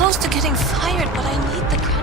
close to getting fired, but I need the credits.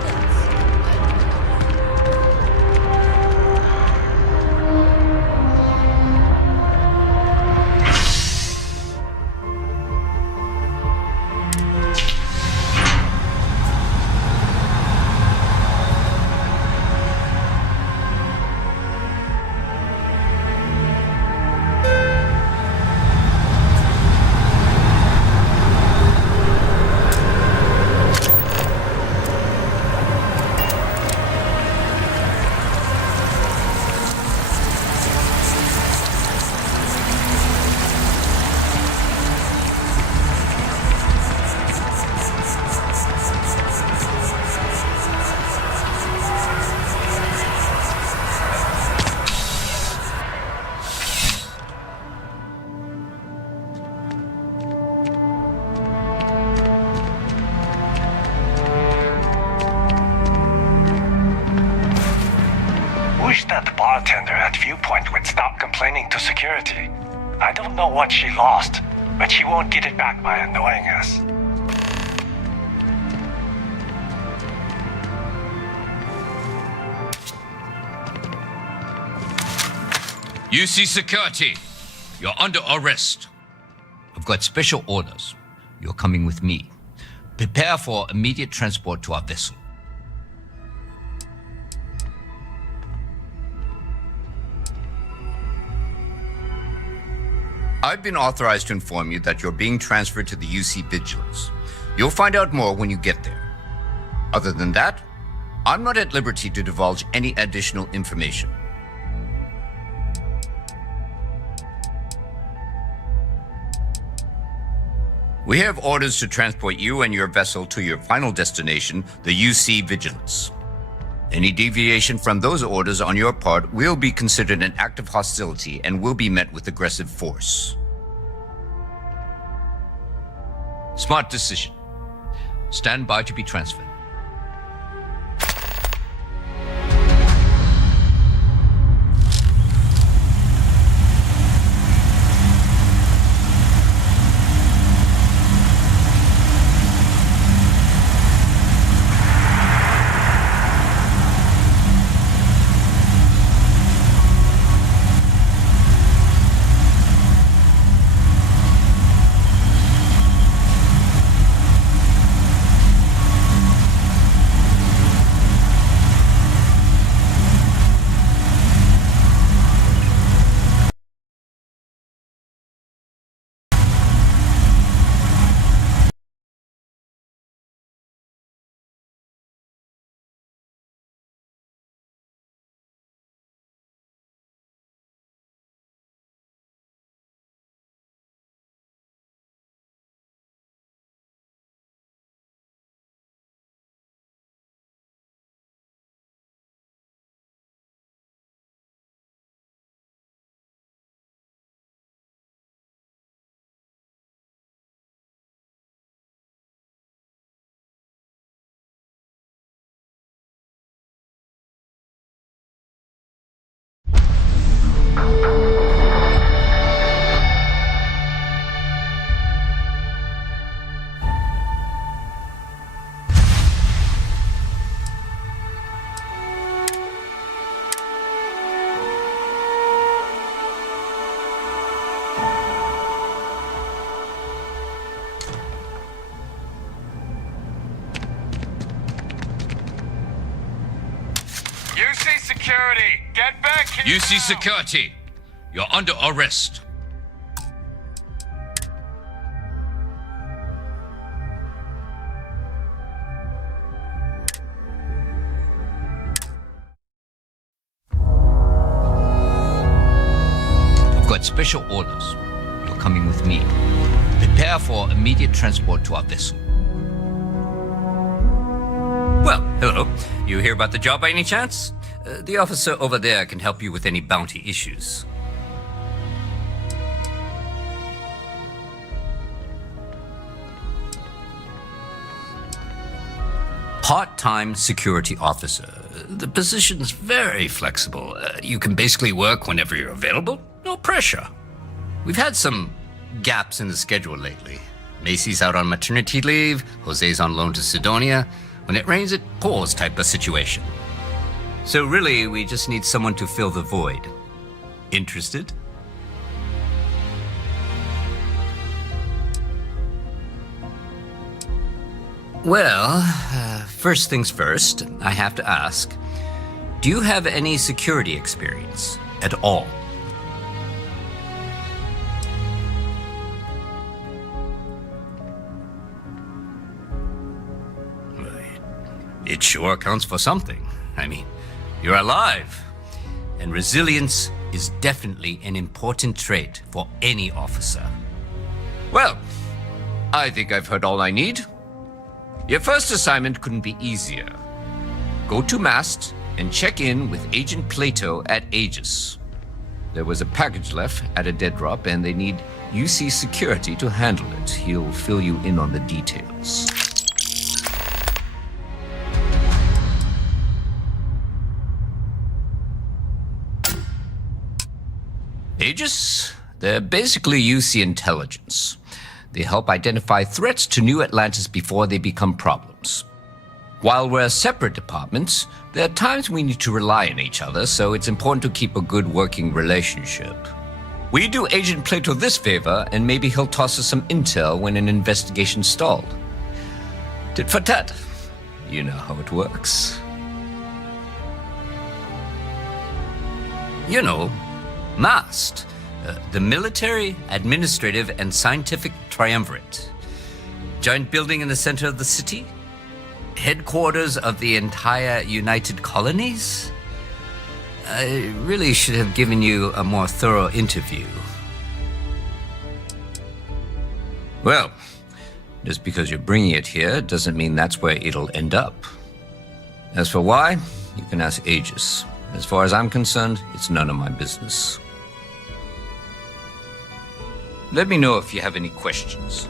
Complaining to security. I don't know what she lost, but she won't get it back by annoying us. UC security, you're under arrest. I've got special orders. You're coming with me. Prepare for immediate transport to our vessel. I've been authorized to inform you that you're being transferred to the UC Vigilance. You'll find out more when you get there. Other than that, I'm not at liberty to divulge any additional information. We have orders to transport you and your vessel to your final destination, the UC Vigilance. Any deviation from those orders on your part will be considered an act of hostility and will be met with aggressive force. Smart decision. Stand by to be transferred. UC security, get back here UC now. security, you're under arrest. I've got special orders. You're coming with me. Prepare for immediate transport to our vessel. Well, hello. You hear about the job by any chance? The officer over there can help you with any bounty issues. Part-time security officer. The position's very flexible. You can basically work whenever you're available. No pressure. We've had some gaps in the schedule lately. Macy's out on maternity leave, Jose's on loan to Sidonia. When it rains, it pours type of situation. So really, we just need someone to fill the void. Interested? Well, first things first, I have to ask, do you have any security experience at all? It sure counts for something. I mean, you're alive. And resilience is definitely an important trait for any officer. Well, I think I've heard all I need. Your first assignment couldn't be easier. Go to Mast and check in with Agent Plato at Aegis. There was a package left at a dead drop, and they need UC security to handle it. He'll fill you in on the details. Aegis? They're basically UC intelligence. They help identify threats to New Atlantis before they become problems. While we're separate departments, there are times we need to rely on each other, so it's important to keep a good working relationship. We do Agent Plato this favor, and maybe he'll toss us some intel when an investigation stalled. Tit for tat. You know how it works. You know, MAST. The Military, Administrative, and Scientific Triumvirate. Giant building in the center of the city? Headquarters of the entire United Colonies? I really should have given you a more thorough interview. Well, just because you're bringing it here doesn't mean that's where it'll end up. As for why, you can ask Aegis. As far as I'm concerned, it's none of my business. Let me know if you have any questions.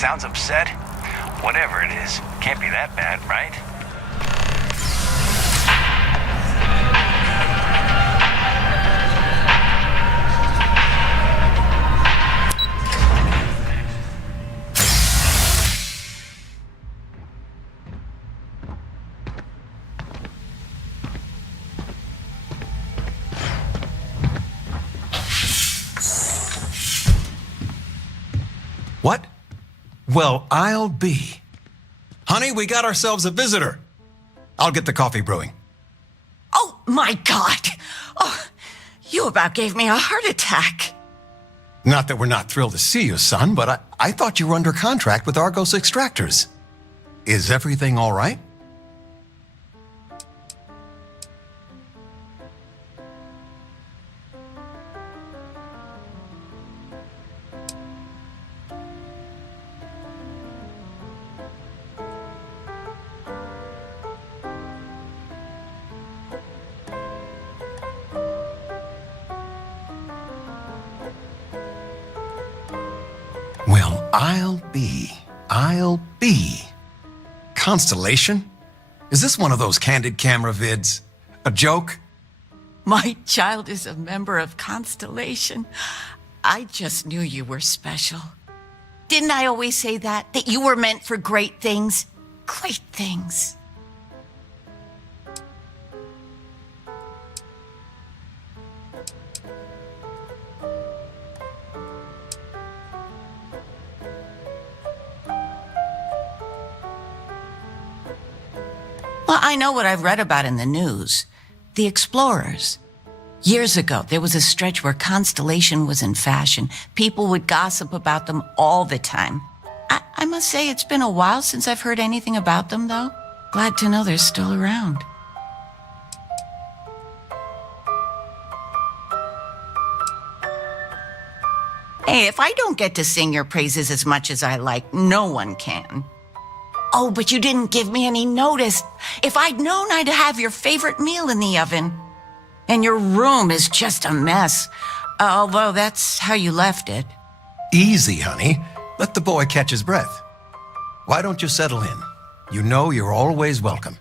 sounds upset. Whatever it is, can't be that bad, right? What? Well, I'll be. Honey, we got ourselves a visitor. I'll get the coffee brewing. Oh, my God. Oh, you about gave me a heart attack. Not that we're not thrilled to see you, son, but I thought you were under contract with Argos Extractors. Is everything all right? Well, I'll be. Constellation? Is this one of those candid camera vids? A joke? My child is a member of Constellation. I just knew you were special. Didn't I always say that? That you were meant for great things? Great things. Well, I know what I've read about in the news. The explorers. Years ago, there was a stretch where Constellation was in fashion. People would gossip about them all the time. I must say it's been a while since I've heard anything about them, though. Glad to know they're still around. Hey, if I don't get to sing your praises as much as I like, no one can. Oh, but you didn't give me any notice. If I'd known, I'd have your favorite meal in the oven. And your room is just a mess. Although that's how you left it. Easy, honey. Let the boy catch his breath. Why don't you settle in? You know you're always welcome.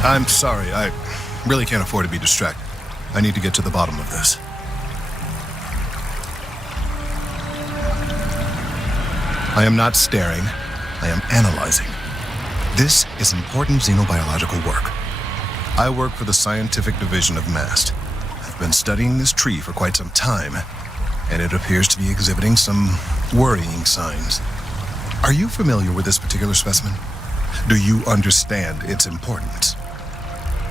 I'm sorry, I really can't afford to be distracted. I need to get to the bottom of this. I am not staring, I am analyzing. This is important xenobiological work. I work for the scientific division of MAST. been studying this tree for quite some time, and it appears to be exhibiting some worrying signs. Are you familiar with this particular specimen? Do you understand its importance?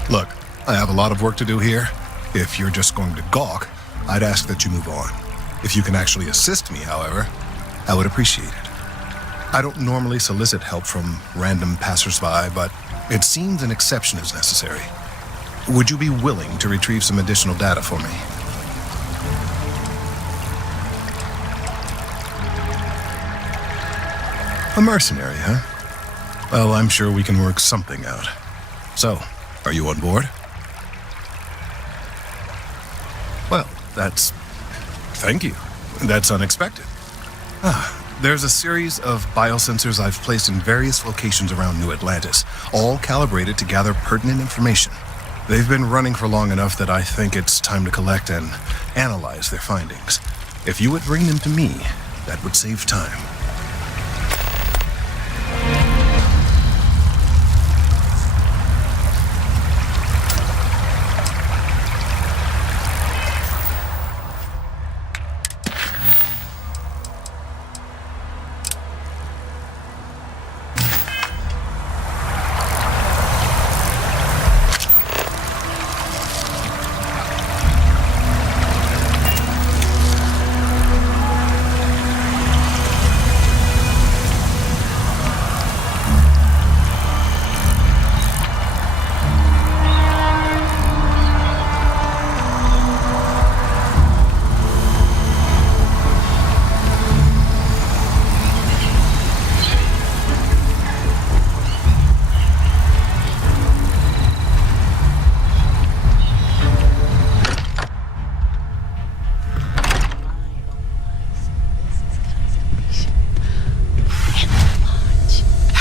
Look, I have a lot of work to do here. If you're just going to gawk, I'd ask that you move on. If you can actually assist me, however, I would appreciate it. I don't normally solicit help from random passersby, but it seems an exception is necessary. Would you be willing to retrieve some additional data for me? A mercenary, huh? Well, I'm sure we can work something out. So, are you on board? Well, thank you. That's unexpected. There's a series of biosensors I've placed in various locations around New Atlantis, all calibrated to gather pertinent information. They've been running for long enough that I think it's time to collect and analyze their findings. If you would bring them to me, that would save time.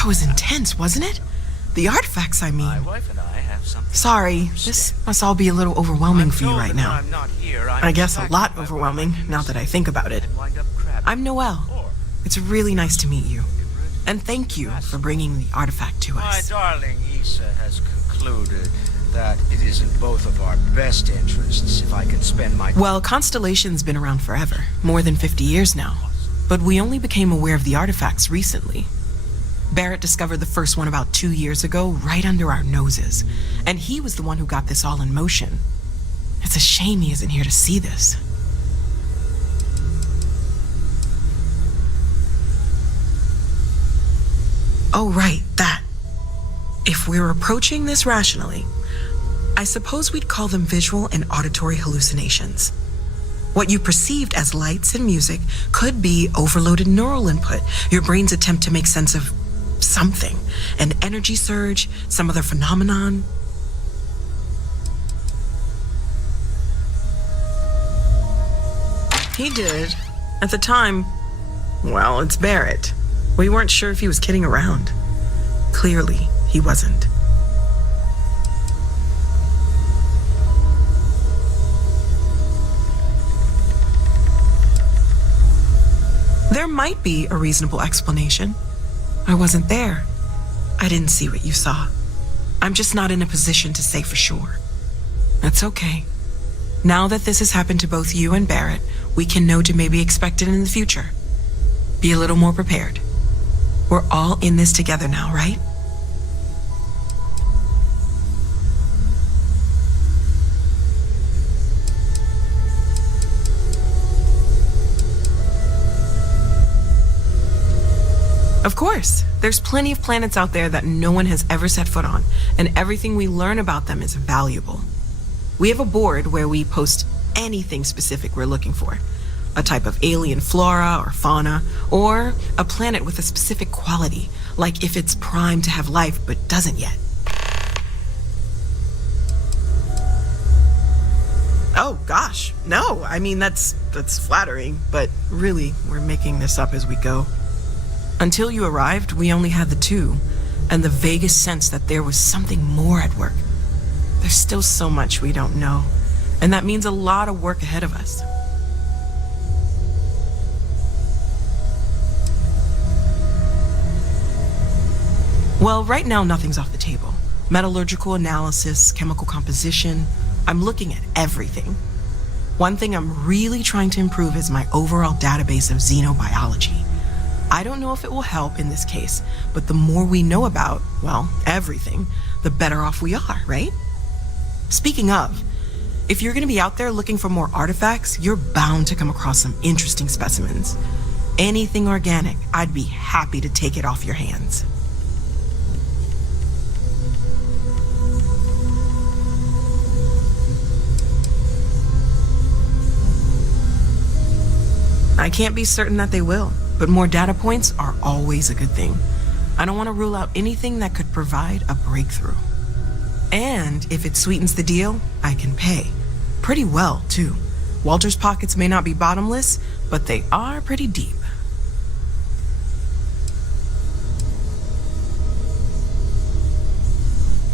That was intense, wasn't it? The artifacts, I mean. My wife and I have something. Sorry, this must all be a little overwhelming for you right now. I'm not here. I guess a lot overwhelming, now that I think about it. I'm Noelle. It's really nice to meet you. And thank you for bringing the artifact to My us. darling Issa has concluded that it is in both of our best interests if I can spend my... Well, Constellation's been around forever, more than 50 years now. But we only became aware of the artifacts recently. Barrett discovered the first one about 2 years ago, right under our noses. And he was the one who got this all in motion. It's a shame he isn't here to see this. Oh, right, that. If we're approaching this rationally, I suppose we'd call them visual and auditory hallucinations. What you perceived as lights and music could be overloaded neural input, your brain's attempt to make sense of something, an energy surge, some other phenomenon. He did. At the time, well, it's Barrett. We weren't sure if he was kidding around. Clearly, he wasn't. There might be a reasonable explanation. I wasn't there. I didn't see what you saw. I'm just not in a position to say for sure. That's okay. Now that this has happened to both you and Barrett, we can know to maybe expect it in the future. Be a little more prepared. We're all in this together now, right? Of course, there's plenty of planets out there that no one has ever set foot on, and everything we learn about them is valuable. We have a board where we post anything specific we're looking for. A type of alien flora or fauna, or a planet with a specific quality, like if it's primed to have life but doesn't yet. Oh gosh, no, I mean that's flattering, but really, we're making this up as we go. Until you arrived, we only had the two, and the vaguest sense that there was something more at work. There's still so much we don't know, and that means a lot of work ahead of us. Well, right now nothing's off the table. Metallurgical analysis, chemical composition, I'm looking at everything. One thing I'm really trying to improve is my overall database of xenobiology. I don't know if it will help in this case, but the more we know about, well, everything, the better off we are, right? Speaking of, if you're gonna be out there looking for more artifacts, you're bound to come across some interesting specimens. Anything organic, I'd be happy to take it off your hands. I can't be certain that they will, but more data points are always a good thing. I don't want to rule out anything that could provide a breakthrough. And if it sweetens the deal, I can pay. Pretty well, too. Walter's pockets may not be bottomless, but they are pretty deep.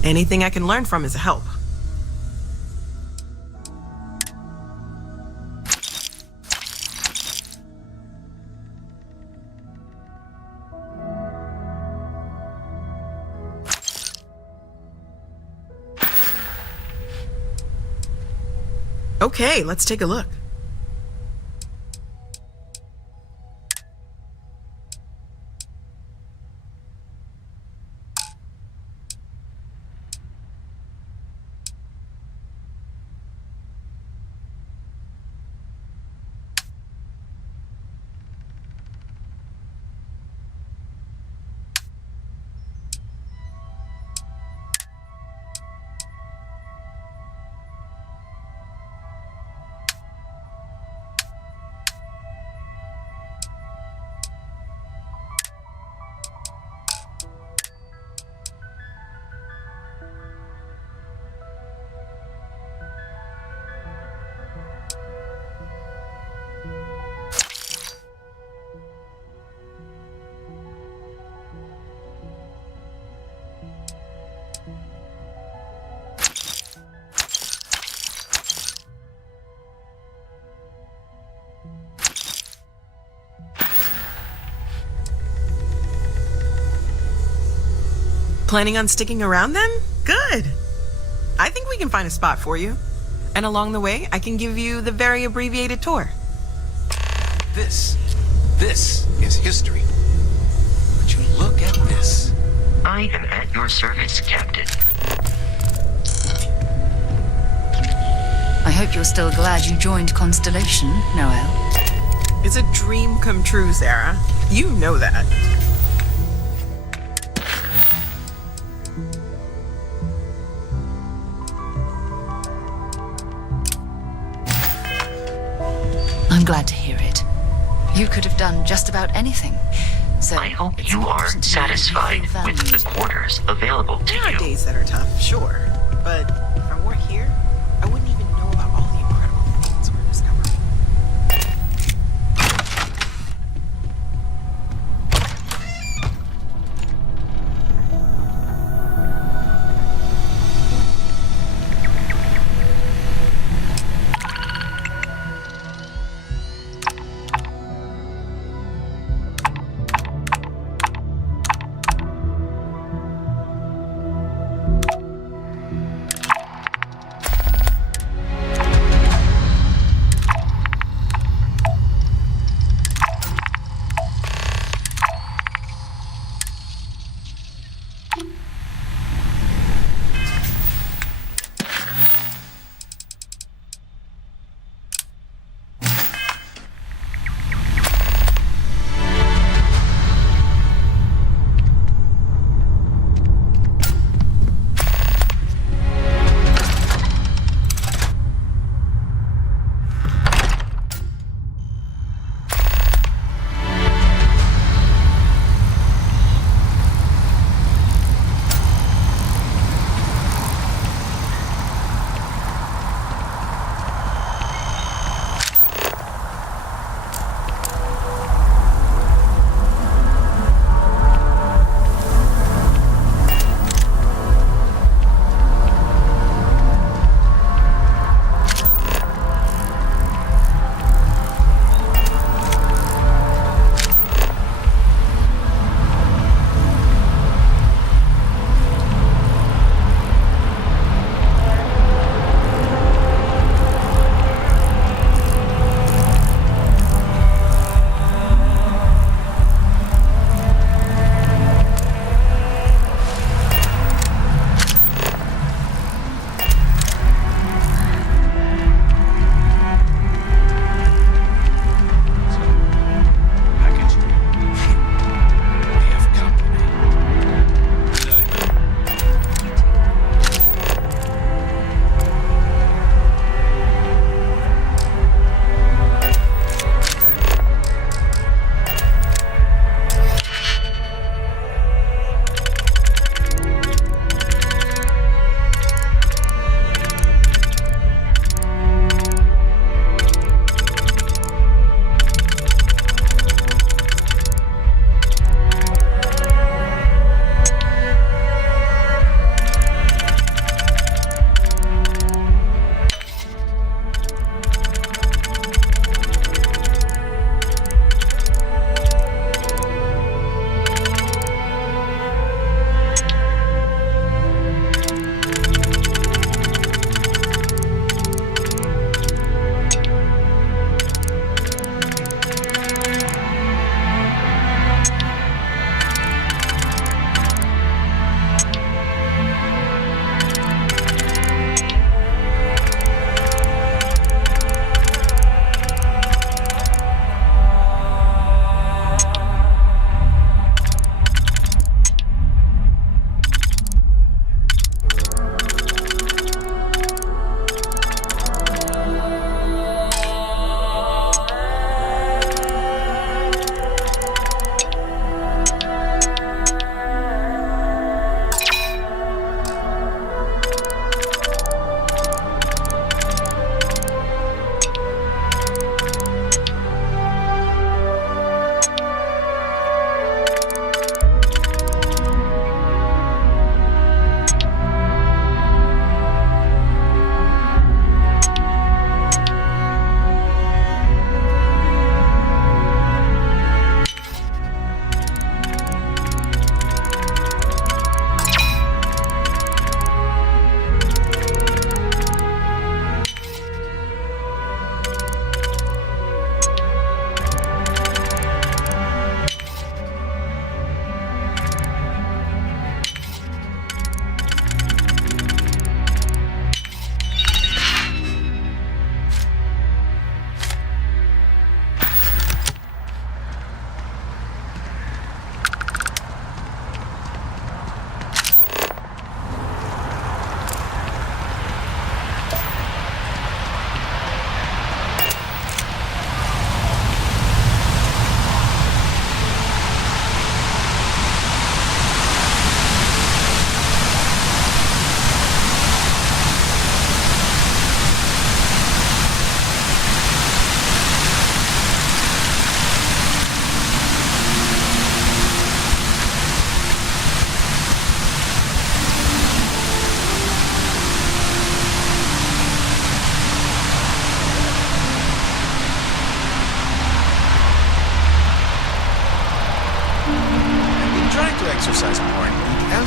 Anything I can learn from is a help. Okay, let's take a look. Planning on sticking around then? Good. I think we can find a spot for you. And along the way, I can give you the very abbreviated tour. This is history. Would you look at this? I am at your service, Captain. I hope you're still glad you joined Constellation, Noel. It's a dream come true, Sarah. You know that. I'm glad to hear it. You could have done just about anything. So I hope it's you are important to satisfied feel with the valued. quarters available to There are you. days that are tough, sure. But if I weren't here, I wouldn't even know about all the incredible things we're discovering.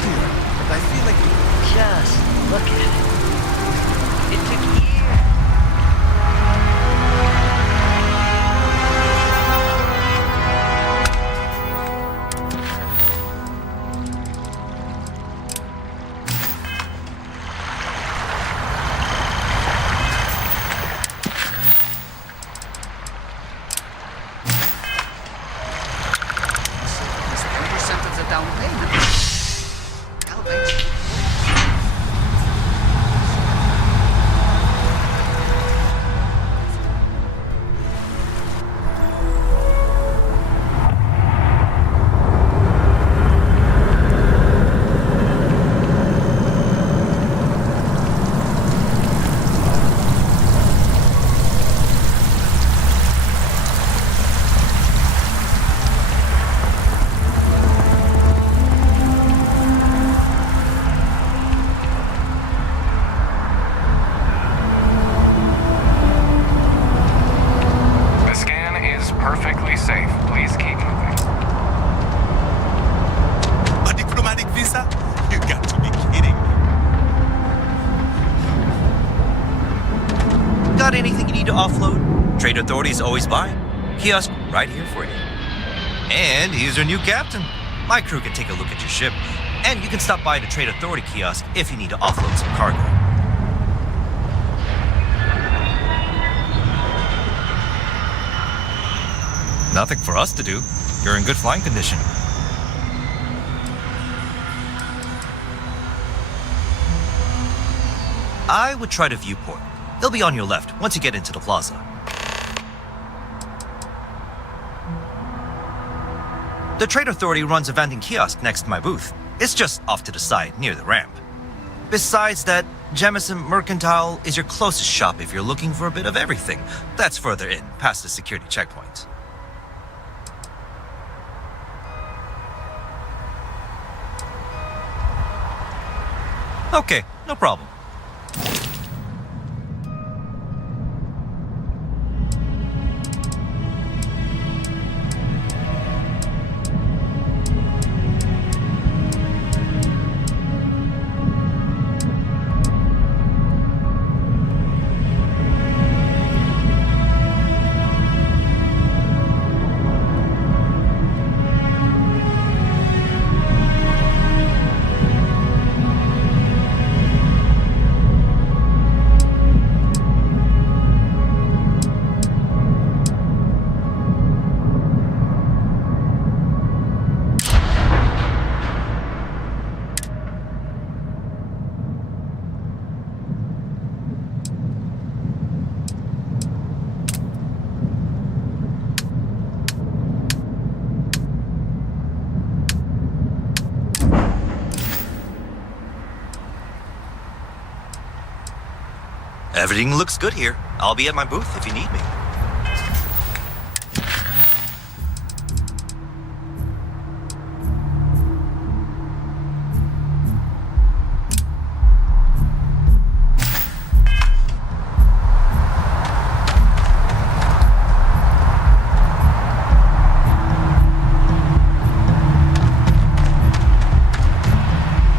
clear, but I feel like Just look at it. It took years. This 20% of the down payment. Well, thanks. The scan is perfectly safe. Please keep moving. a diplomatic visa? You got to be kidding me. Got anything you need to offload? Trade Authority's always buying. Kiosk right here for you. And here's our new captain. My crew can take a look at your ship. And you can stop by the Trade Authority kiosk if you need to offload some cargo. Nothing for us to do. You're in good flying condition. I would try the viewport. They'll be on your left once you get into the plaza. The Trade Authority runs a vending kiosk next to my booth. It's just off to the side, near the ramp. Besides that, Jemison Mercantile is your closest shop if you're looking for a bit of everything. That's further in, past the security checkpoint. Okay, no problem. Everything looks good here. I'll be at my booth if you need me.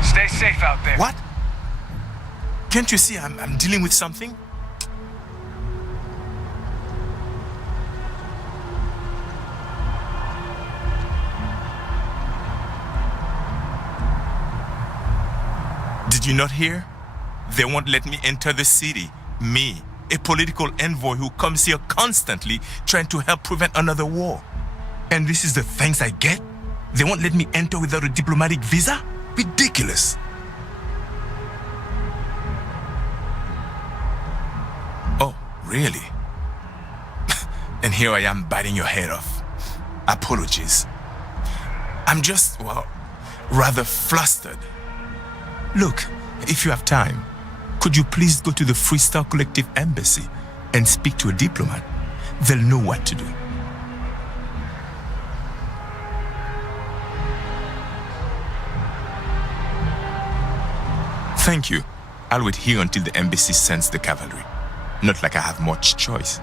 Stay safe out there. What? Can't you see I'm dealing with something? Did you not hear? They won't let me enter the city. Me, a political envoy who comes here constantly trying to help prevent another war. And this is the thanks I get? They won't let me enter without a diplomatic visa? Ridiculous. Oh, really? And here I am biting your head off. Apologies. I'm just, well, rather flustered. Look, if you have time, could you please go to the Freestyle Collective Embassy and speak to a diplomat? They'll know what to do. Thank you. I'll wait here until the embassy sends the cavalry. Not like I have much choice.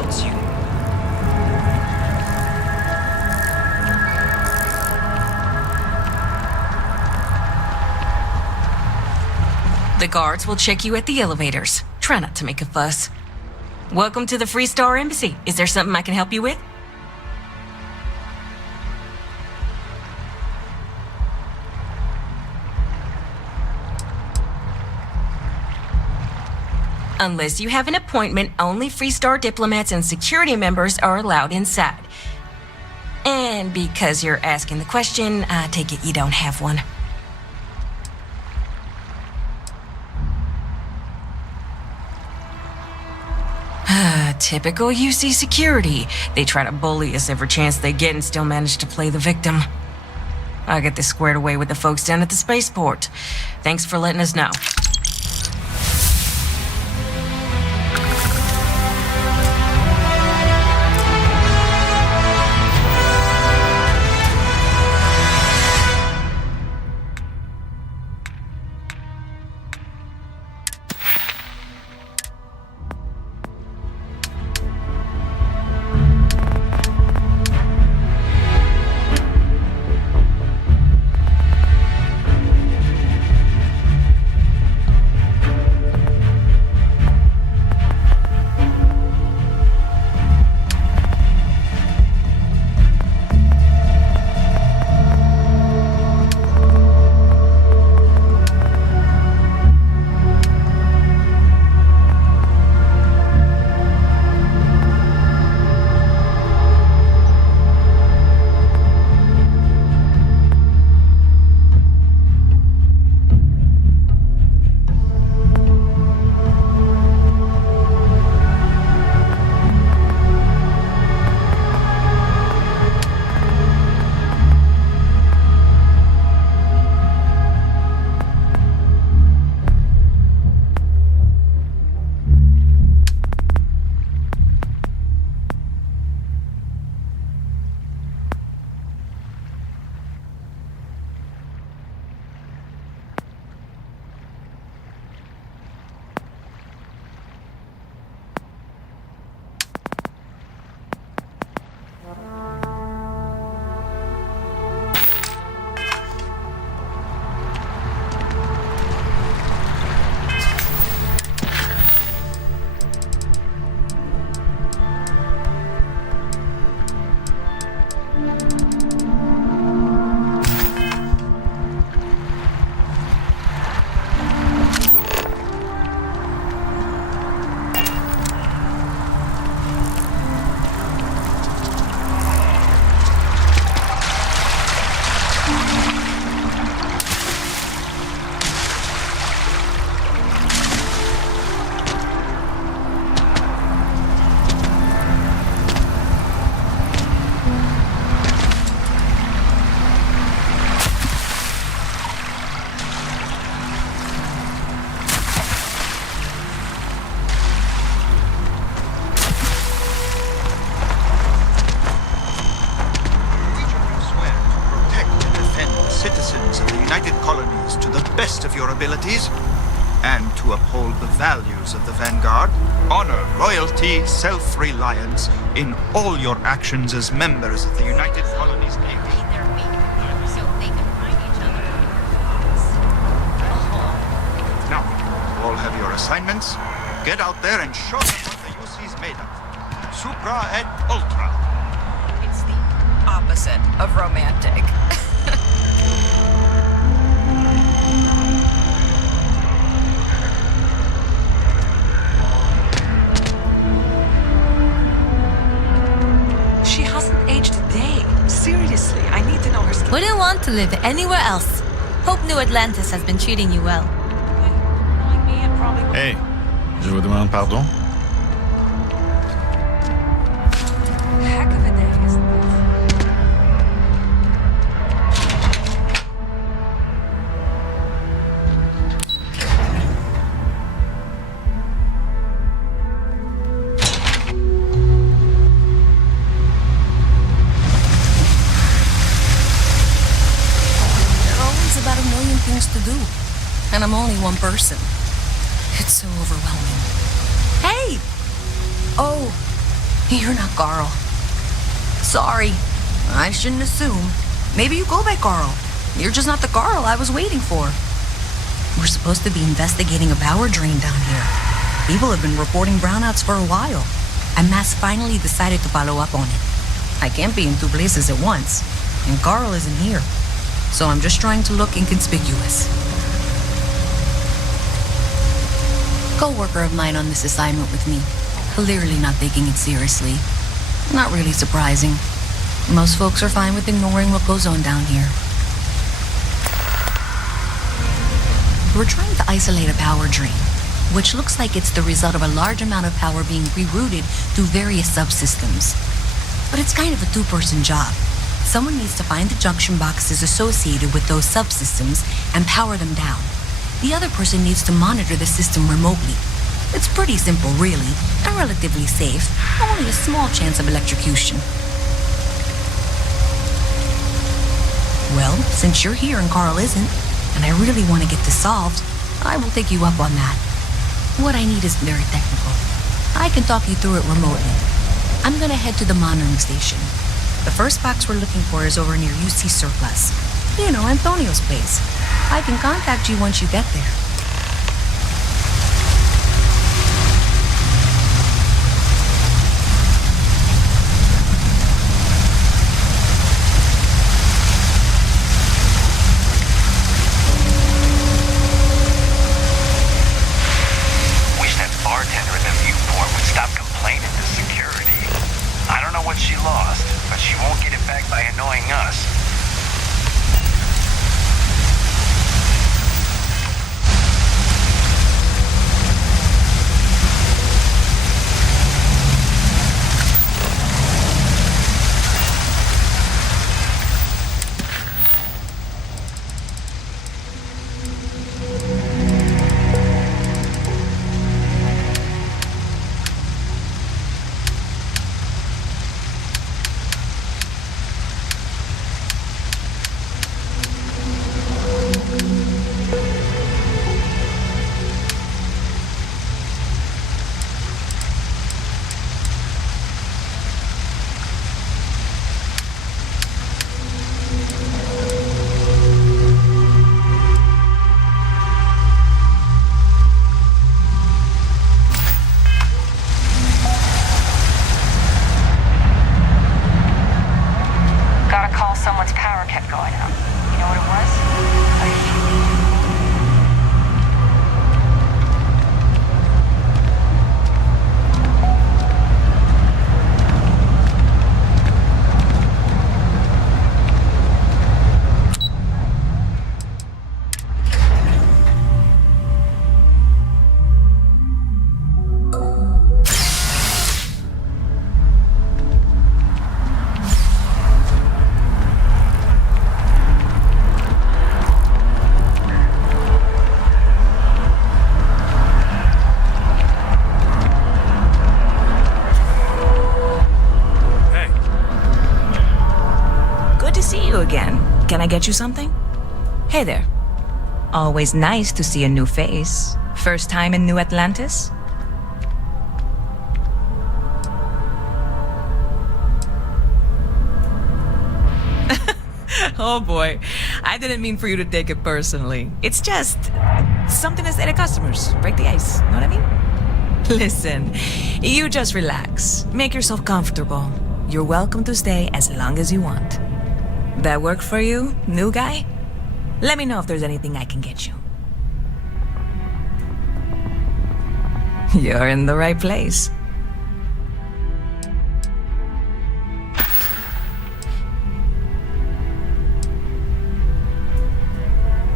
insults you. The guards will check you at the elevators. Try not to make a fuss. Welcome to the Free Star Embassy. Is there something I can help you with? Unless you have an appointment, only Free Star diplomats and security members are allowed inside. And because you're asking the question, I take it you don't have one. Typical UC security. They try to bully us every chance they get and still manage to play the victim. I'll get this squared away with the folks down at the spaceport. Thanks for letting us know. Abilities, and to uphold the values of the Vanguard, honor, loyalty, self-reliance in all your actions as members of the United Colonies Navy. Now, you all have your assignments. Get out there and show them what the UC's made of. Supra et Ultra. It's the opposite of romantic. Seriously, I need to know her skin. Wouldn't want to live anywhere else. Hope New Atlantis has been treating you well. Hey, je vous demande pardon? Heck of a day, isn't it? To do, and I'm only one person. It's so overwhelming. Hey! Oh, You're not Carl. Sorry. I shouldn't assume. Maybe you go by Carl. You're just not the Carl I was waiting for. We're supposed to be investigating a power drain down here. People have been reporting brownouts for a while. And Mass finally decided to follow up on it. I can't be in two places at once. And Carl isn't here. So I'm just trying to look inconspicuous. Co-worker of mine on this assignment with me. Clearly not taking it seriously. Not really surprising. Most folks are fine with ignoring what goes on down here. We're trying to isolate a power drain, which looks like it's the result of a large amount of power being rerouted through various subsystems. But it's kind of a two-person job. Someone needs to find the junction boxes associated with those subsystems and power them down. The other person needs to monitor the system remotely. It's pretty simple, really, and relatively safe. Only a small chance of electrocution. Well, since you're here and Carl isn't, and I really want to get this solved, I will take you up on that. What I need isn't very technical. I can talk you through it remotely. I'm gonna head to the monitoring station. The first box we're looking for is over near UC Surplus. You know, Antonio's place. I can contact you once you get there. Wish that bartender at the viewport would stop complaining to security. I don't know what she lost, but she won't get it back by annoying us. Someone's power kept going out. You know what it was? Can I get you something? Hey there. Always nice to see a new face. First time in New Atlantis? Oh boy, I didn't mean for you to take it personally. It's just something to say to customers. Break the ice, know what I mean? Listen, you just relax. Make yourself comfortable. You're welcome to stay as long as you want. That work for you, new guy? Let me know if there's anything I can get you. You're in the right place.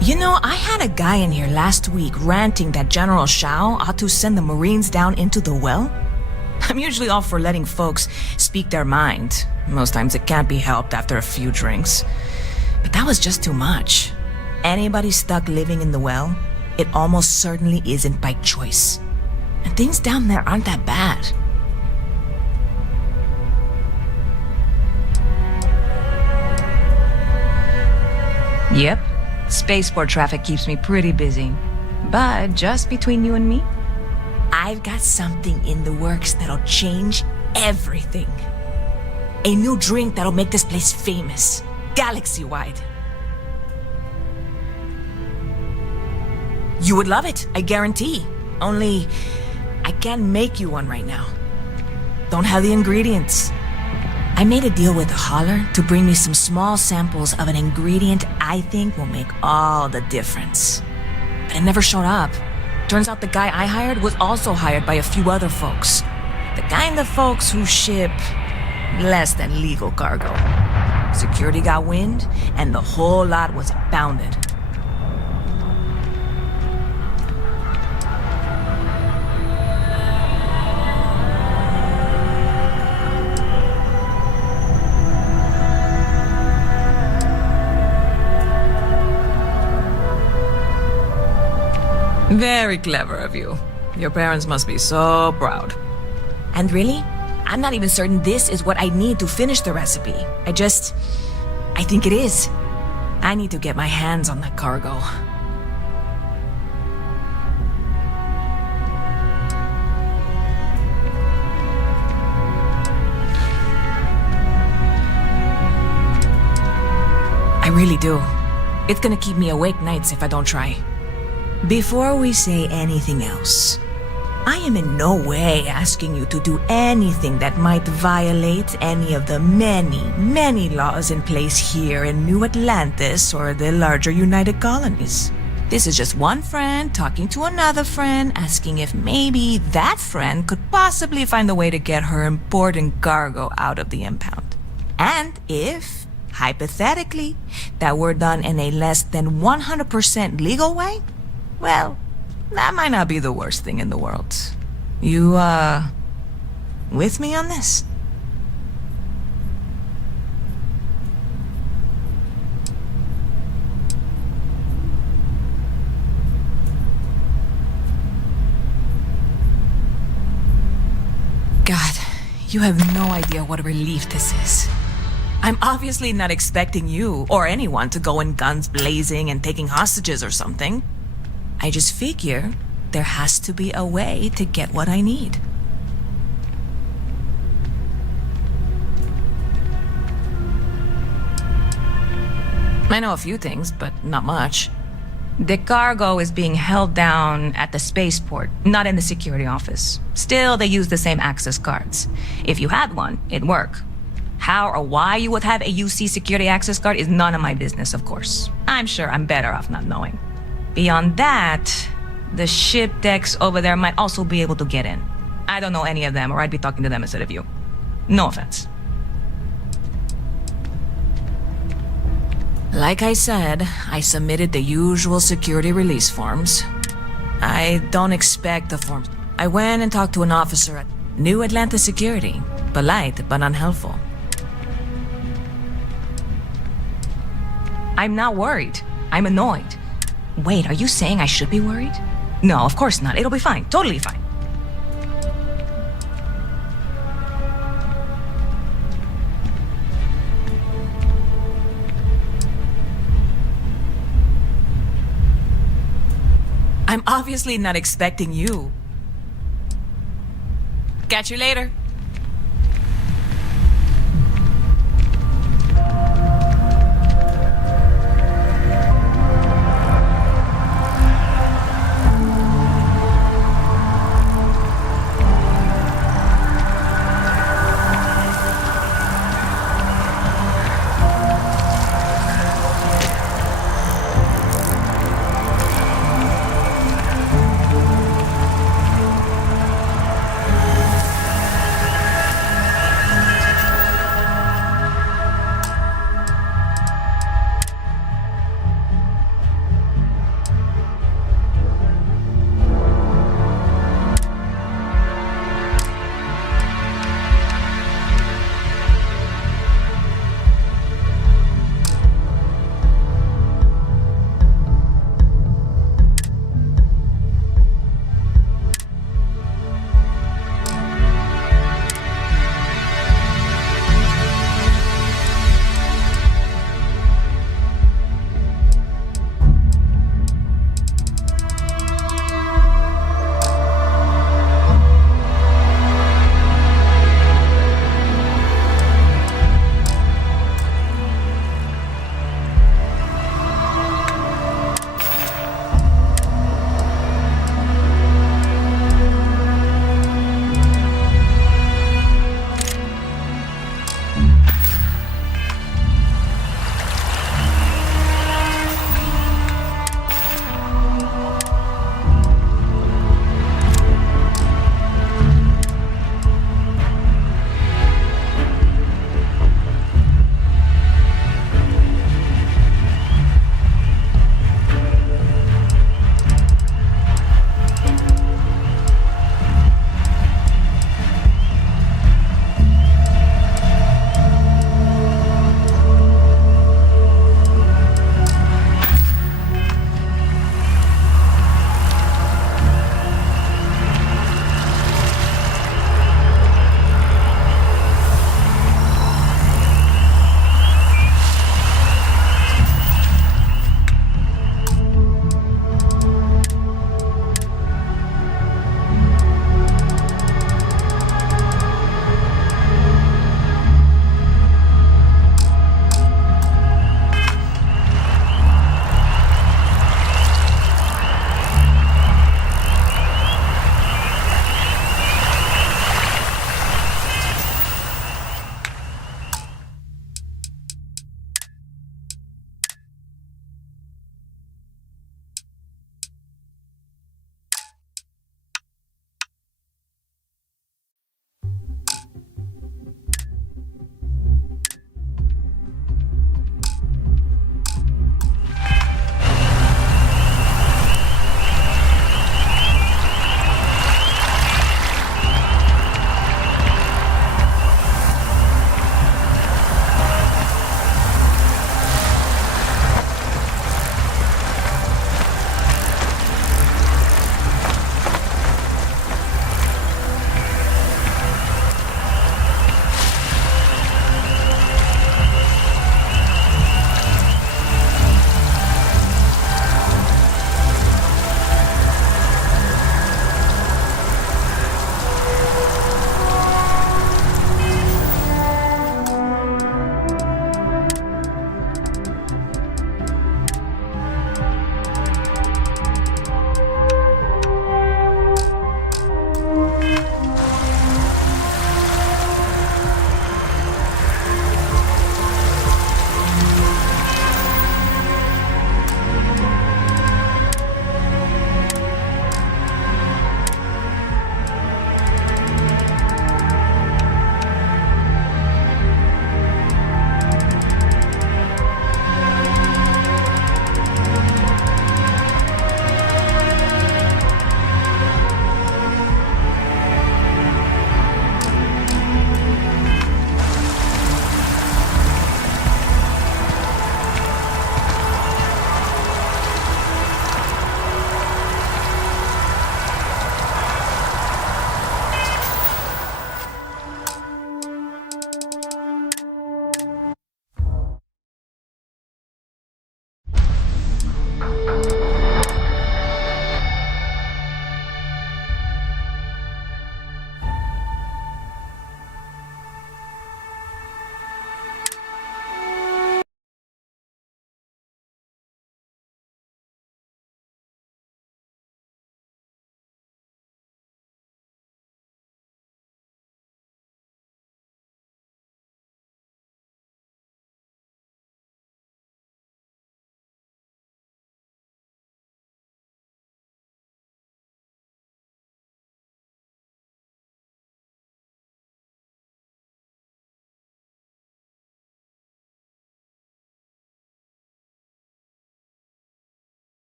You know, I had a guy in here last week ranting that General Shao ought to send the Marines down into the well. I'm usually all for letting folks speak their mind. Most times it can't be helped after a few drinks. But that was just too much. Anybody stuck living in the well, it almost certainly isn't by choice. And things down there aren't that bad. Yep, spaceport traffic keeps me pretty busy. But just between you and me, I've got something in the works that'll change everything. A new drink that'll make this place famous, galaxy-wide. You would love it, I guarantee. Only, I can't make you one right now. Don't have the ingredients. I made a deal with a hauler to bring me some small samples of an ingredient I think will make all the difference. But it never showed up. Turns out the guy I hired was also hired by a few other folks. The kind of folks who ship less than legal cargo. Security got wind, and the whole lot was impounded. Very clever of you. Your parents must be so proud. And really, I'm not even certain this is what I need to finish the recipe. I think it is. I need to get my hands on that cargo. I really do. It's gonna keep me awake nights if I don't try. Before we say anything else, I am in no way asking you to do anything that might violate any of the many, many laws in place here in New Atlantis or the larger United Colonies. This is just one friend talking to another friend, asking if maybe that friend could possibly find a way to get her important cargo out of the impound. And if, hypothetically, that were done in a less than 100% legal way, well, that might not be the worst thing in the world. You, with me on this? God, you have no idea what a relief this is. I'm obviously not expecting you or anyone to go in guns blazing and taking hostages or something. I just figure there has to be a way to get what I need. I know a few things, but not much. The cargo is being held down at the spaceport, not in the security office. Still, they use the same access cards. If you had one, it'd work. How or why you would have a UC security access card is none of my business, of course. I'm sure I'm better off not knowing. Beyond that, the ship decks over there might also be able to get in. I don't know any of them, or I'd be talking to them instead of you. No offense. Like I said, I submitted the usual security release forms. I don't expect the forms. I went and talked to an officer at New Atlantis Security. Polite, but unhelpful. I'm not worried. I'm annoyed. Wait, are you saying I should be worried? No, of course not. It'll be fine. Totally fine. I'm obviously not expecting you. Catch you later.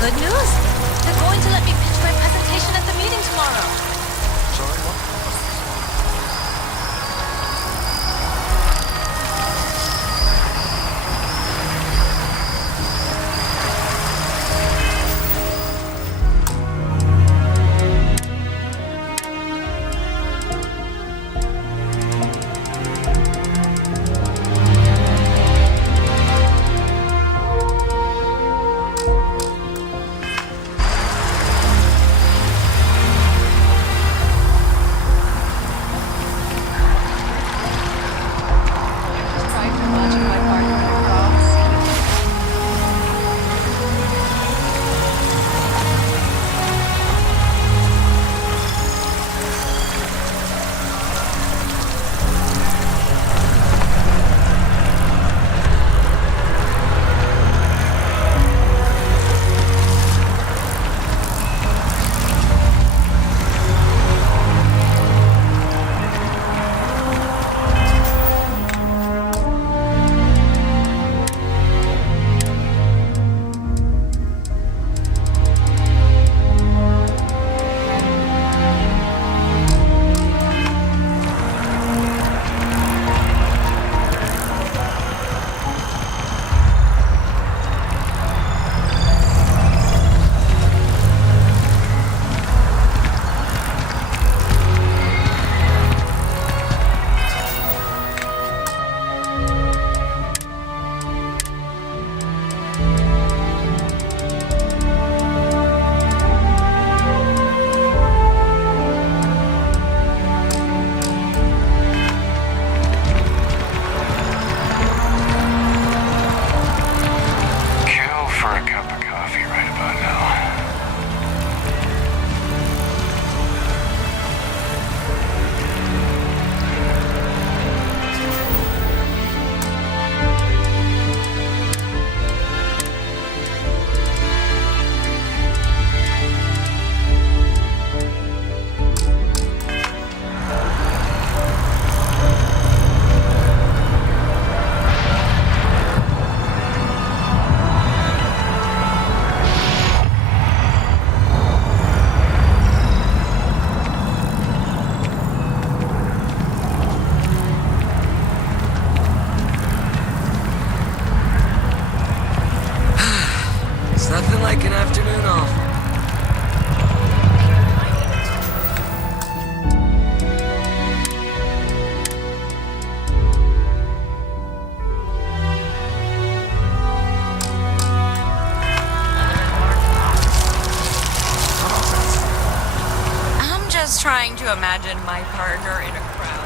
Good news. They're going to let me pitch my presentation at the meeting tomorrow. Sorry, what? Trying to imagine my partner in a crowd.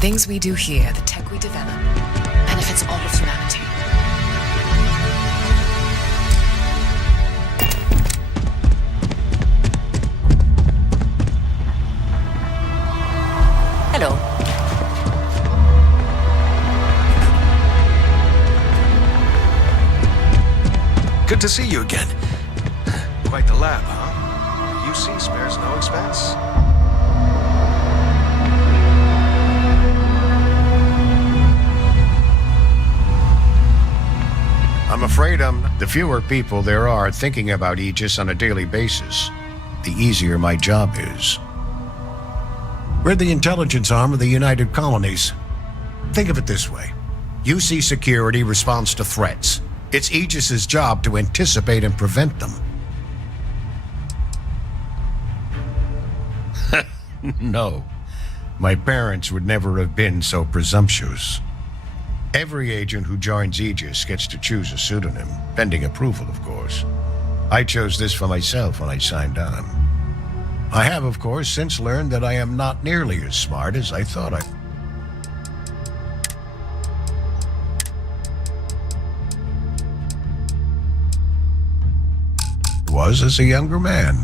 things we do here, the tech we develop, benefits all of humanity. Hello. Good to see you again. Quite the lab, huh? UC spares no expense. I'm afraid the fewer people there are thinking about Aegis on a daily basis, the easier my job is. We're the intelligence arm of the United Colonies. Think of it this way. UC security responds to threats. It's Aegis's job to anticipate and prevent them. No, my parents would never have been so presumptuous. Every agent who joins Aegis gets to choose a pseudonym, pending approval, of course. I chose this for myself when I signed on. I have, of course, since learned that I am not nearly as smart as I thought I was as a younger man.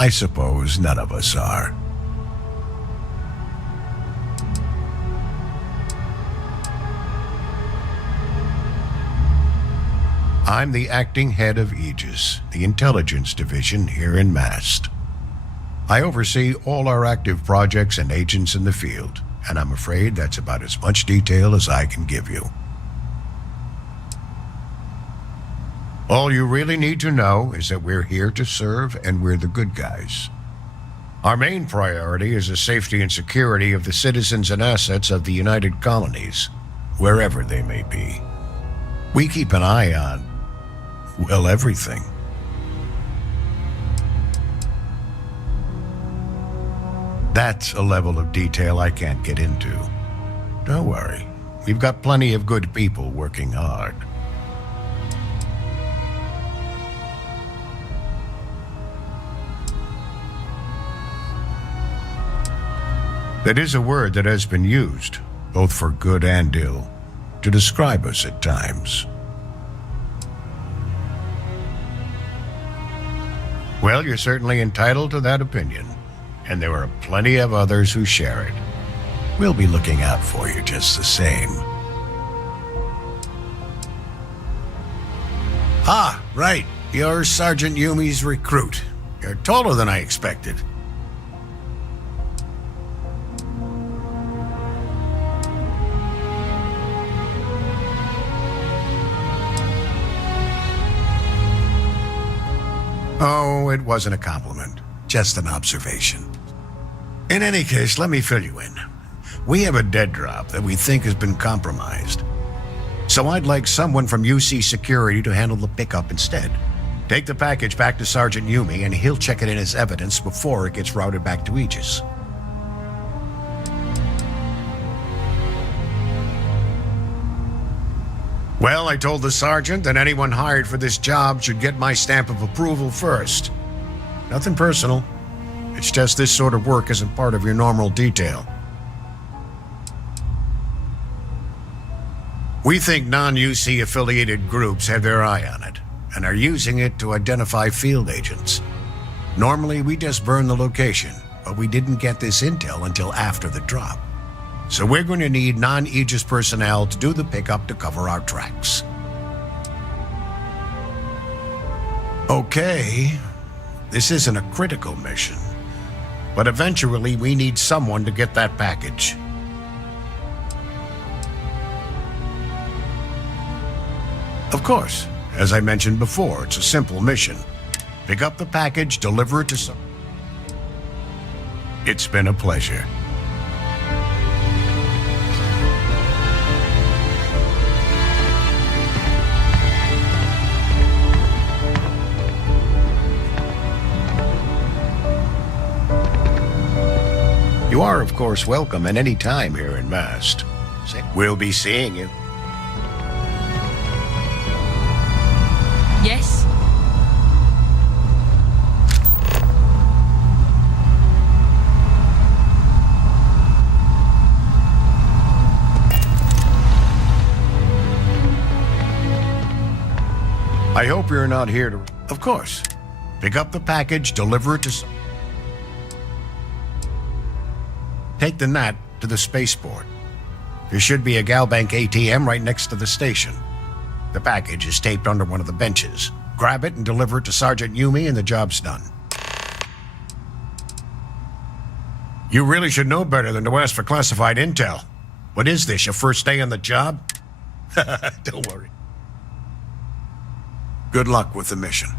I suppose none of us are. I'm the acting head of Aegis, the intelligence division here in Mast. I oversee all our active projects and agents in the field, and I'm afraid that's about as much detail as I can give you. All you really need to know is that we're here to serve and we're the good guys. Our main priority is the safety and security of the citizens and assets of the United Colonies, wherever they may be. We keep an eye on, well, everything. That's a level of detail I can't get into. Don't worry, we've got plenty of good people working hard. That is a word that has been used, both for good and ill, to describe us at times. Well, you're certainly entitled to that opinion, and there are plenty of others who share it. We'll be looking out for you just the same. Ah, right. You're Sergeant Yumi's recruit. You're taller than I expected. Oh, it wasn't a compliment, just an observation. In any case, let me fill you in. We have a dead drop that we think has been compromised. So I'd like someone from UC Security to handle the pickup instead. Take the package back to Sergeant Yumi and he'll check it in as evidence before it gets routed back to Aegis. Well, I told the sergeant that anyone hired for this job should get my stamp of approval first. Nothing personal. It's just this sort of work isn't part of your normal detail. We think non-UC affiliated groups have their eye on it and are using it to identify field agents. Normally, we just burn the location, but we didn't get this intel until after the drop. So we're going to need non-Aegis personnel to do the pickup to cover our tracks. Okay, this isn't a critical mission, but eventually we need someone to get that package. Of course, as I mentioned before, it's a simple mission. Pick up the package, deliver it to some... It's been a pleasure. You are, of course, welcome at any time here in Mast. We'll be seeing you. Yes? I hope you're not here to... Of course. Pick up the package, deliver it to... Take the NAT to the spaceport. There should be a Galbank ATM right next to the station. The package is taped under one of the benches. Grab it and deliver it to Sergeant Yumi and the job's done. You really should know better than to ask for classified intel. What is this, your first day on the job? Don't worry. Good luck with the mission.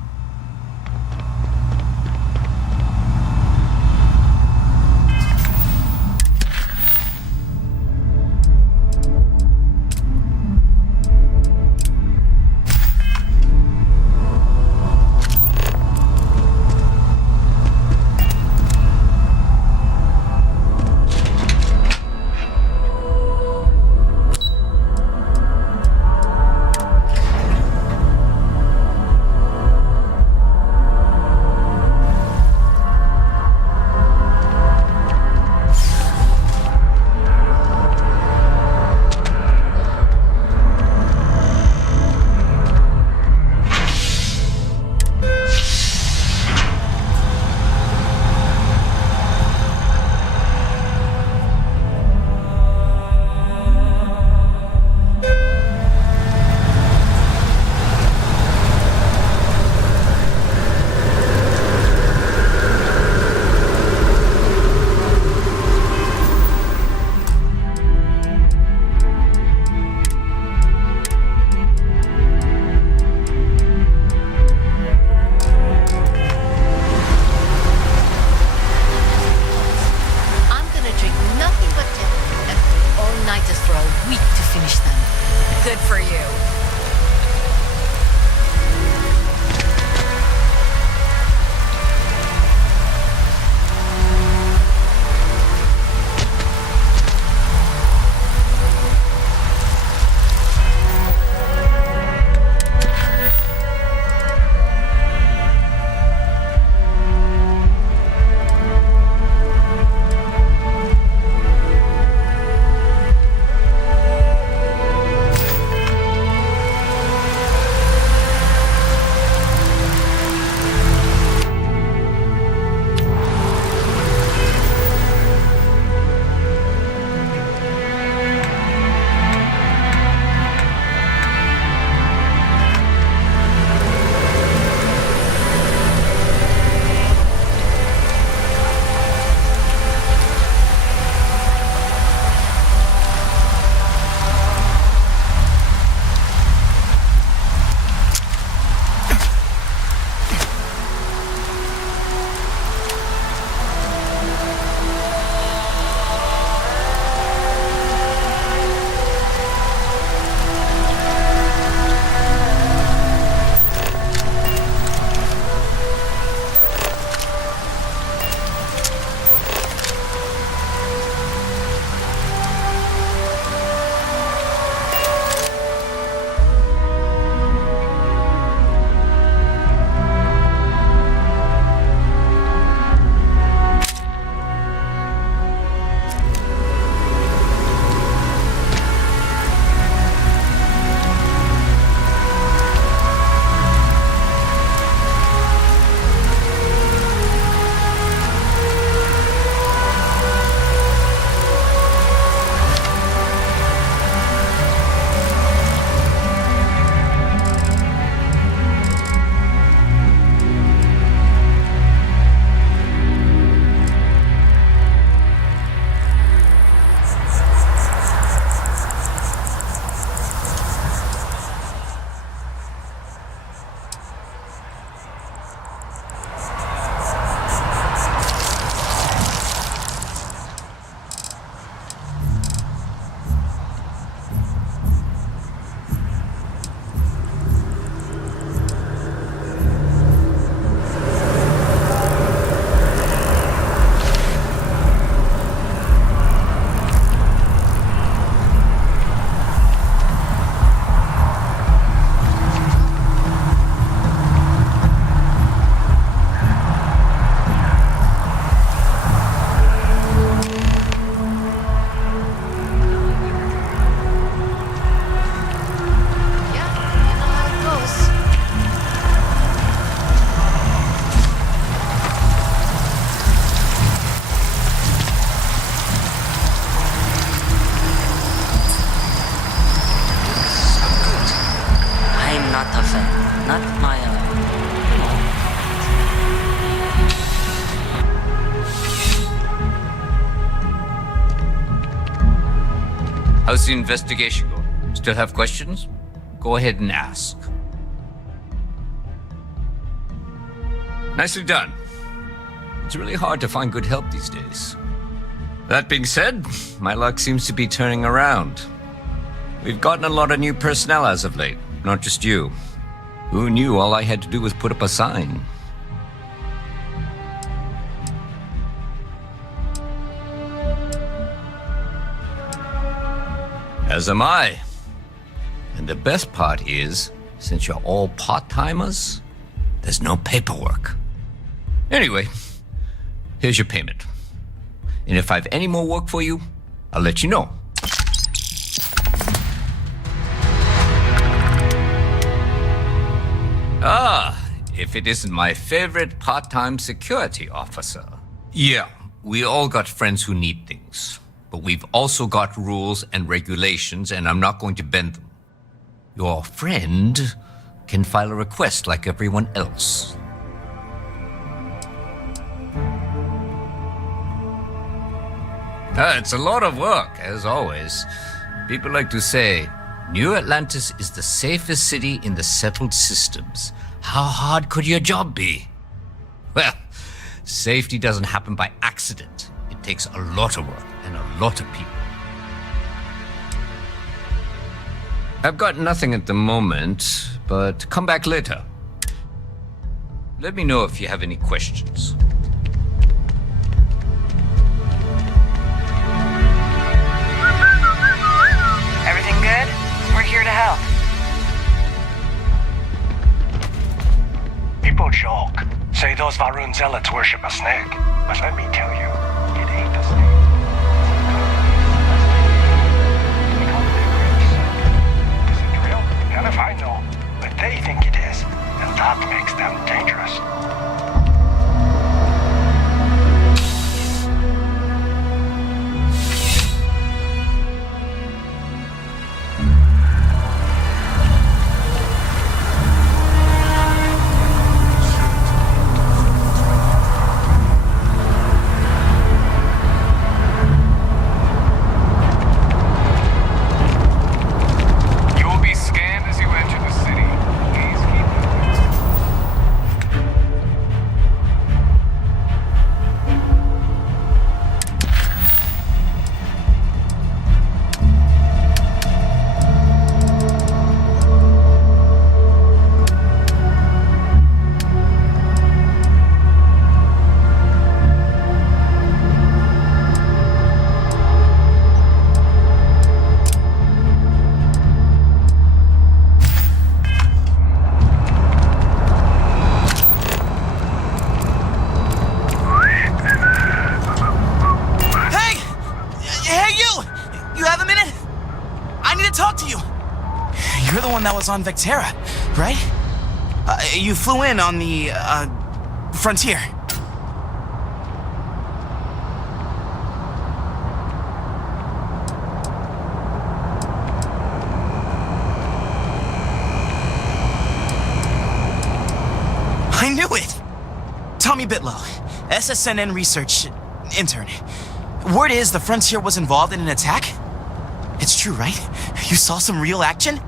How's the investigation going? Still have questions? Go ahead and ask. Nicely done. It's really hard to find good help these days. That being said, my luck seems to be turning around. We've gotten a lot of new personnel as of late, not just you. Who knew all I had to do was put up a sign? As am I. And the best part is, since you're all part-timers, there's no paperwork. Anyway, here's your payment. And if I have any more work for you, I'll let you know. If it isn't my favorite part-time security officer. Yeah, we all got friends who need things. But we've also got rules and regulations, and I'm not going to bend them. Your friend can file a request like everyone else. It's a lot of work, as always. People like to say, New Atlantis is the safest city in the settled systems. How hard could your job be? Well, safety doesn't happen by accident. It takes a lot of work and a lot of people. I've got nothing at the moment, but come back later. Let me know if you have any questions. Everything good? We're here to help. People joke, say those Varun zealots worship a snake. But let me tell you, it ain't a snake. Is it real? None if I know. But they think it is, and that makes them dangerous. That was on Vectera, right? You flew in on the, Frontier. I knew it! Tommy Bitlow, SSNN research intern. Word is the Frontier was involved in an attack? It's true, right? You saw some real action?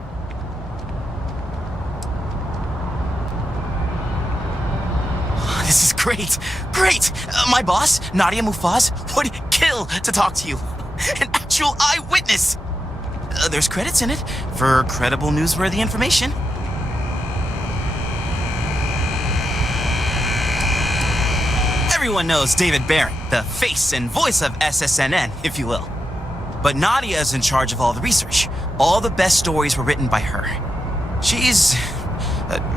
This is great, great! My boss, Nadia Mufaz, would kill to talk to you. An actual eyewitness! There's credits in it for credible, newsworthy information. Everyone knows David Barron, the face and voice of SSNN, if you will. But Nadia is in charge of all the research. All the best stories were written by her. She's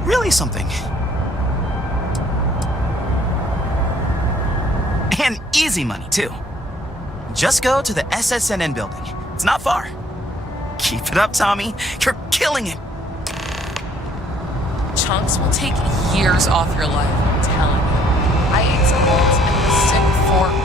really something. And easy money, too. Just go to the SSNN building. It's not far. Keep it up, Tommy. You're killing it. Chunks will take years off your life, I'm telling you. I ate some molds and was sick for a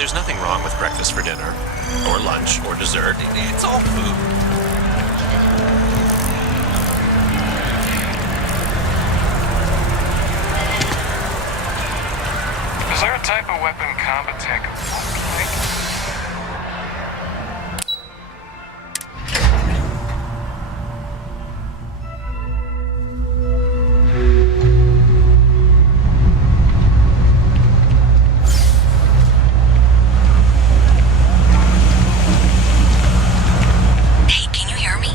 There's nothing wrong with breakfast for dinner, or lunch, or dessert. It's all food. Is there a type of weapon combat tech won't like? Hey, can you hear me?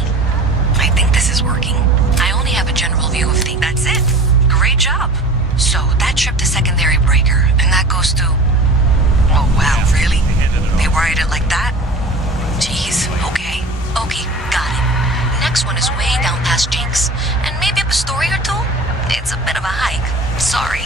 I think this is working. I only have a general view of things. That's it. Great job. So that tripped the secondary breaker, and that goes to... Oh, wow, really? They wired it like that? Jeez, okay. Okay, got it. Next one is way down past Jake's, and maybe up a story or two? It's a bit of a hike. Sorry.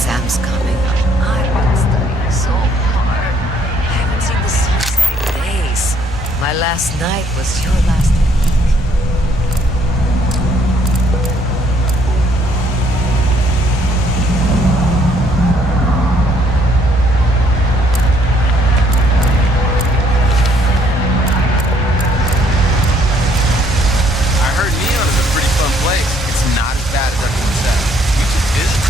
exam's coming up. I've been studying so hard. I haven't seen the sunset in days. My last night was your last week. I heard Neon is a pretty fun place. It's not as bad as everyone says. You should visit.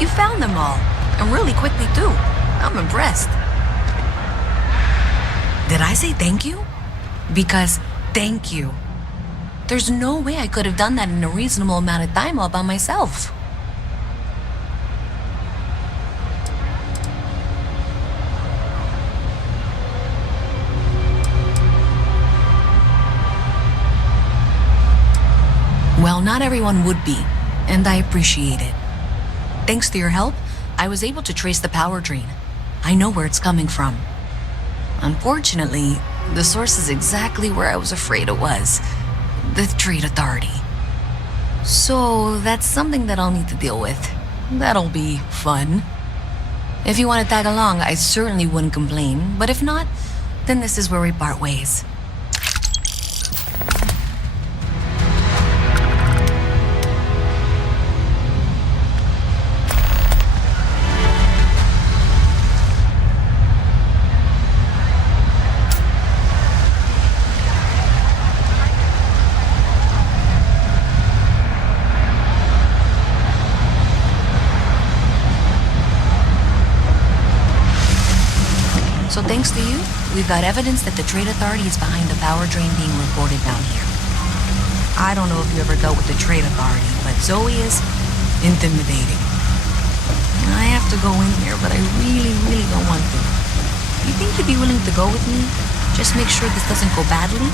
You found them all, and really quickly too. I'm impressed. Did I say thank you? Because thank you. There's no way I could have done that in a reasonable amount of time all by myself. Well, not everyone would be, and I appreciate it. Thanks to your help, I was able to trace the power drain. I know where it's coming from. Unfortunately, the source is exactly where I was afraid it was. The Trade Authority. So that's something that I'll need to deal with. That'll be fun. If you want to tag along, I certainly wouldn't complain, but if not, then this is where we part ways. So thanks to you, we've got evidence that the Trade Authority is behind the power drain being reported down here. I don't know if you ever dealt with the Trade Authority, but Zoe is intimidating. I have to go in there, but I really, really don't want to. You think you'd be willing to go with me? Just make sure this doesn't go badly?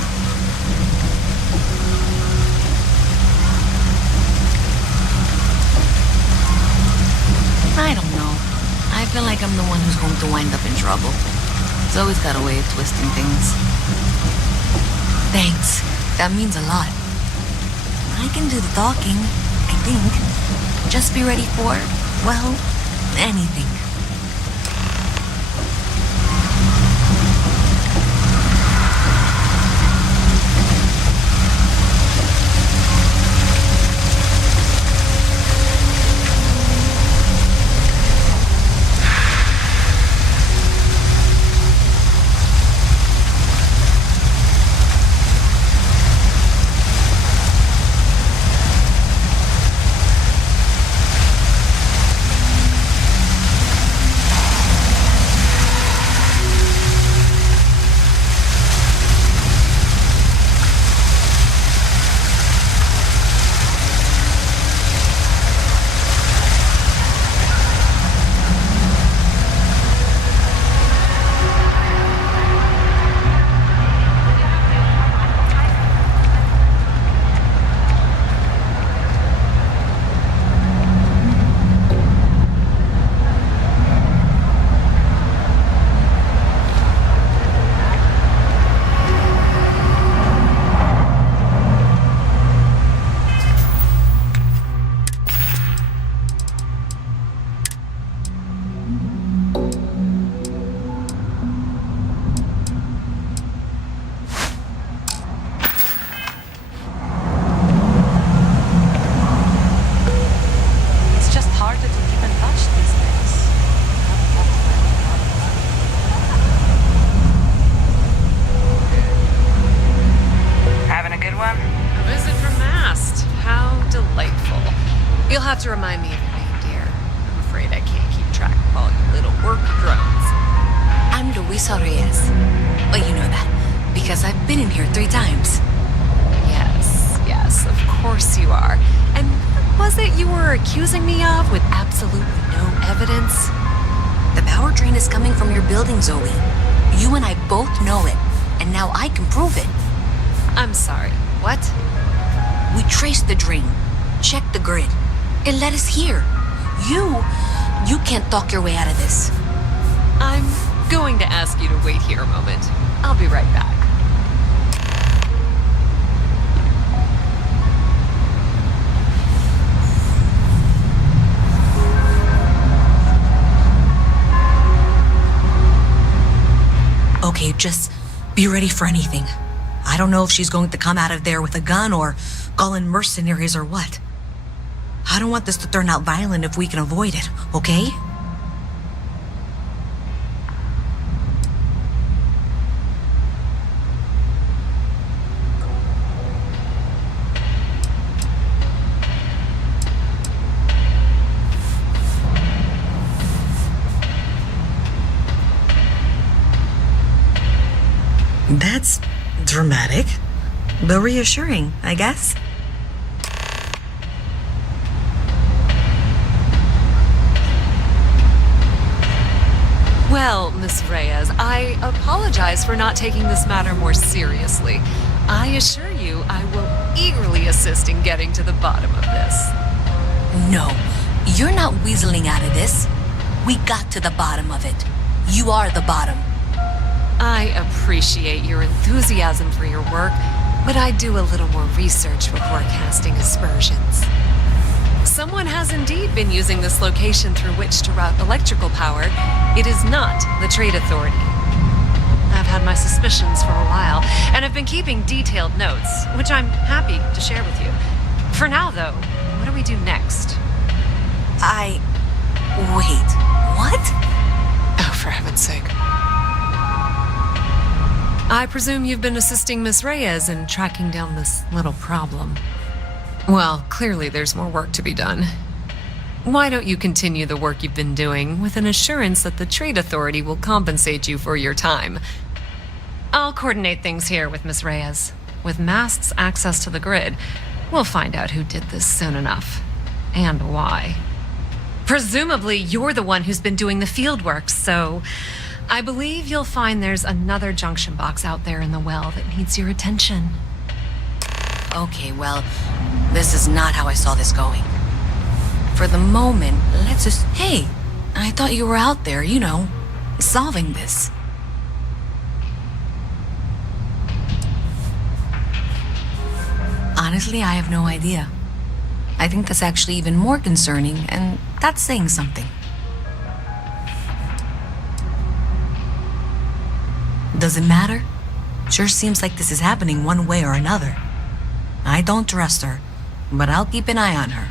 I don't know. I feel like I'm the one who's going to wind up in trouble. Zoe's got a way of twisting things. Thanks. That means a lot. I can do the talking, I think. Just be ready for, well, anything. have to remind me of your name, dear. I'm afraid I can't keep track of all your little work drones. I'm Luisa Reyes. Well, you know that, because I've been in here 3 times. Yes, of course you are. And what was it you were accusing me of with absolutely no evidence? The power drain is coming from your building, Zoe. You and I both know it, and now I can prove it. I'm sorry, what? We traced the drain, checked the grid. It led us here. You can't talk your way out of this. I'm going to ask you to wait here a moment. I'll be right back. Okay, just be ready for anything. I don't know if she's going to come out of there with a gun or call in mercenaries or what. I don't want this to turn out violent if we can avoid it, okay? That's dramatic, but reassuring, I guess. Well, Miss Reyes, I apologize for not taking this matter more seriously. I assure you I will eagerly assist in getting to the bottom of this. No, you're not weaseling out of this. We got to the bottom of it. You are the bottom. I appreciate your enthusiasm for your work, but I do a little more research before casting aspersions. Someone has indeed been using this location through which to route electrical power. It is not the Trade Authority. I've had my suspicions for a while, and have been keeping detailed notes, which I'm happy to share with you. For now, though, what do we do next? Wait, what? Oh, for heaven's sake. I presume you've been assisting Miss Reyes in tracking down this little problem. Well, clearly there's more work to be done. Why don't you continue the work you've been doing with an assurance that the Trade Authority will compensate you for your time? I'll coordinate things here with Miss Reyes. With Mast's access to the grid, we'll find out who did this soon enough. And why. Presumably, you're the one who's been doing the field work, so I believe you'll find there's another junction box out there in the well that needs your attention. Okay, well, this is not how I saw this going. For the moment, let's just... Hey, I thought you were out there, you know, solving this. Honestly, I have no idea. I think that's actually even more concerning, and that's saying something. Does it matter? Sure seems like this is happening one way or another. I don't trust her, but I'll keep an eye on her.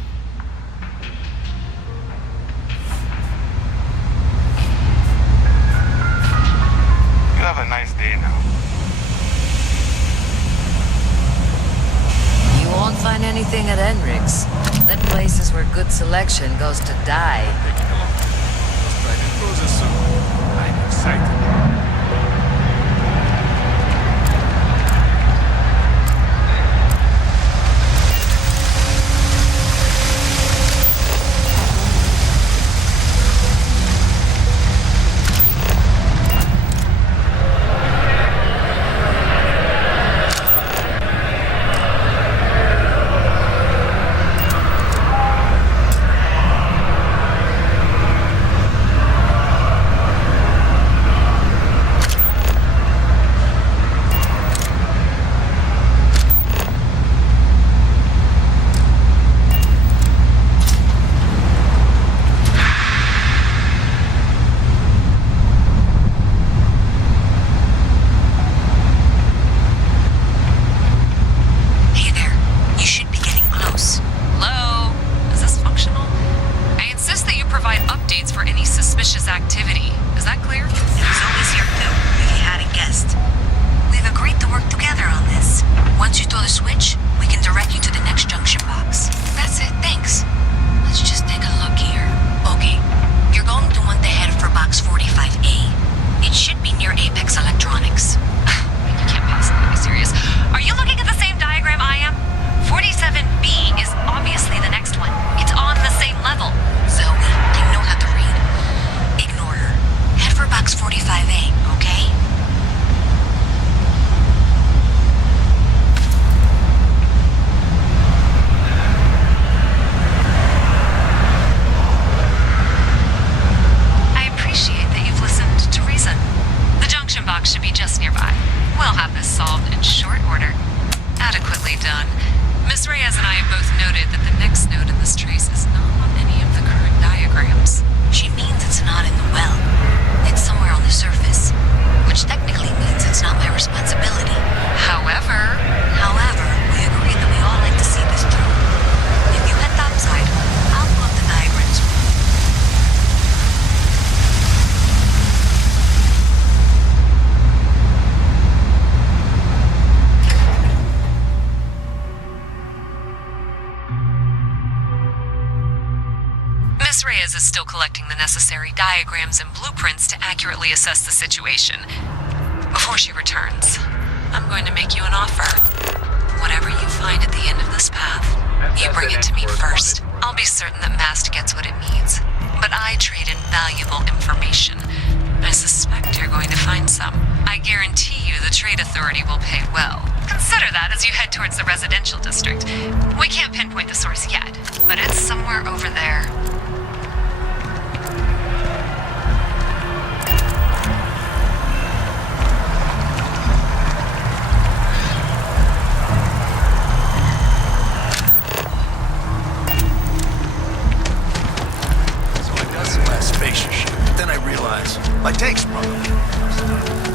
You have a nice day now. You won't find anything at Enric's. That place is where good selection goes to die. I'm excited. trace nearby. We'll have this solved in short order. Adequately done. Miss Reyes and I have both noted that the next node in this trace is not on any of the current diagrams. She means it's not in the well. It's somewhere on the surface, which technically means it's not my responsibility. However, we agreed that we all like to see this through. If you head topside, I'll pull up the diagrams. Miss Reyes is still collecting the necessary diagrams and blueprints to accurately assess the situation. Before she returns, I'm going to make you an offer. Whatever you find at the end of this path, you bring it to me first. I'll be certain that Mast gets what it needs, but I trade in valuable information. I suspect you're going to find some. I guarantee you the Trade Authority will pay well. Consider that as you head towards the residential district. We can't pinpoint the source yet, but it's somewhere over there. Then I realize my tank's probably.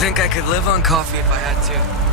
think I could live on coffee if I had to.